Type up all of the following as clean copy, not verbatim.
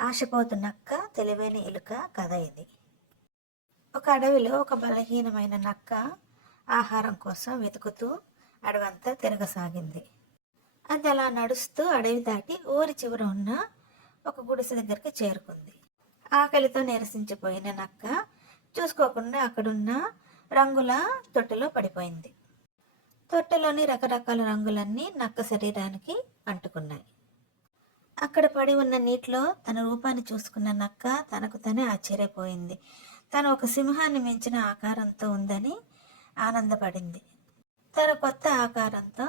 ఆశపోతు నక్క, తెలివైన ఎలుక కథ ఇది. ఒక అడవిలో ఒక బలహీనమైన నక్క ఆహారం కోసం వెతుకుతూ అడవంతా తిరగసాగింది. అది అలా నడుస్తూ అడవి దాటి ఊరి చివర ఉన్న ఒక గుడిసె దగ్గరికి చేరుకుంది. ఆకలితో నిరసించిపోయిన నక్క చూసుకోకుండా అక్కడున్న రంగుల తొట్టెలో పడిపోయింది. తొట్టెలోని రకరకాల రంగులన్నీ నక్క శరీరానికి అంటుకున్నాయి. అక్కడ పడి ఉన్న నీటిలో తన రూపాన్ని చూసుకున్న నక్క తనకు తనే ఆశ్చర్యపోయింది. తను ఒక సింహాన్ని మించిన ఆకారంతో ఉందని ఆనందపడింది. తన కొత్త ఆకారంతో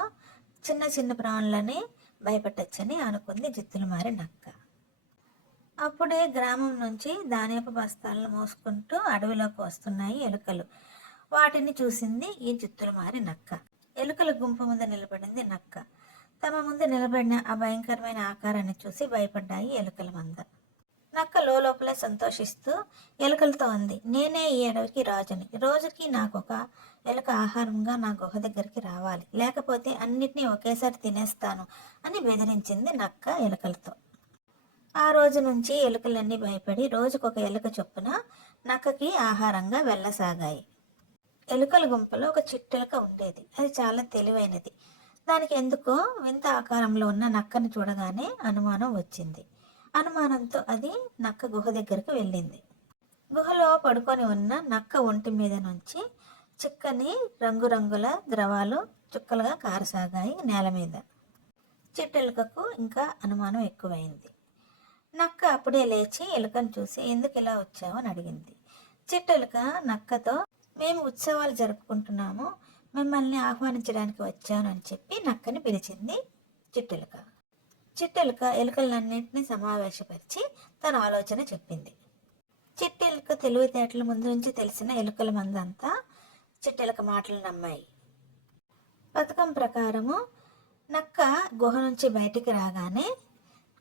చిన్న చిన్న ప్రాణులని భయపెట్టచ్చని అనుకుంది జిత్తులమారి నక్క. అప్పుడే గ్రామం నుంచి ధాన్యపు బస్తాలను మోసుకుంటూ అడవిలోకి వస్తున్నాయి ఎలుకలు. వాటిని చూసింది ఈ జిత్తులమారి నక్క. ఎలుకల గుంపు ముందు నిలబడింది నక్క. తమ ముందు నిలబడిన ఆ భయంకరమైన ఆకారాన్ని చూసి భయపడ్డాయి ఎలుకల మంద. నక్క లోపలే సంతోషిస్తూ ఎలుకలతో అంది, నేనే ఈ అడవికి రాజుని. రోజుకి నాకొక ఎలుక ఆహారంగా నా గుహ దగ్గరికి రావాలి, లేకపోతే అన్నిటినీ ఒకేసారి తినేస్తాను అని బెదిరించింది నక్క ఎలుకలతో. ఆ రోజు నుంచి ఎలుకలన్నీ భయపడి రోజుకొక ఎలుక చొప్పున నక్కకి ఆహారంగా వెళ్ళసాగాయి. ఎలుకల గుంపులో ఒక చిట్టెలుక ఉండేది. అది చాలా తెలివైనది. దానికి ఎందుకో వింత ఆకారంలో ఉన్న నక్కను చూడగానే అనుమానం వచ్చింది. అనుమానంతో అది నక్క గుహ దగ్గరికి వెళ్ళింది. గుహలో పడుకొని ఉన్న నక్క ఒంటి మీద నుంచి చిక్కని రంగురంగుల ద్రవాలు చుక్కలుగా కారసాగాయి నేల మీద. చిట్టెలుకకు ఇంకా అనుమానం ఎక్కువైంది. నక్క అప్పుడే లేచి ఎలుకను చూసి ఎందుకు ఇలా వచ్చావు అని అడిగింది. చిట్టెలుక నక్కతో, మేము ఉత్సవాలు జరుపుకుంటున్నాము, మిమ్మల్ని ఆహ్వానించడానికి వచ్చానని చెప్పి నక్కని పిలిచింది చిట్టెలుక. చిట్టెలుక ఎలుకలన్నింటినీ సమావేశపరిచి తన ఆలోచన చెప్పింది. చిట్టెలుక తెలివితేటల ముందు నుంచి తెలిసిన ఎలుకల మందంతా చిట్టెలుక మాటలు నమ్మాయి. పథకం ప్రకారము నక్క గుహ నుంచి బయటికి రాగానే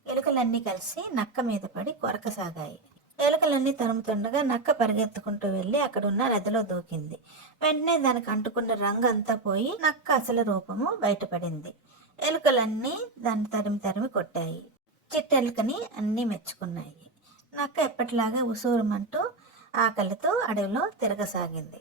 ఎలుకలన్నీ కలిసి నక్క మీద పడి కొరకసాగాయి. ఎలుకలన్నీ తరుముతుండగా నక్క పరిగెత్తుకుంటూ వెళ్ళి అక్కడున్న నదిలో దూకింది. వెంటనే దానికి అంటుకున్న రంగు అంతా పోయి నక్క అసలు రూపము బయటపడింది. ఎలుకలన్నీ దాన్ని తరిమి తరిమి కొట్టాయి. చిట్టెలుకని అన్నీ మెచ్చుకున్నాయి. నక్క ఎప్పటిలాగా ఉసూరుమంటూ ఆకలితో అడవిలో తిరగసాగింది.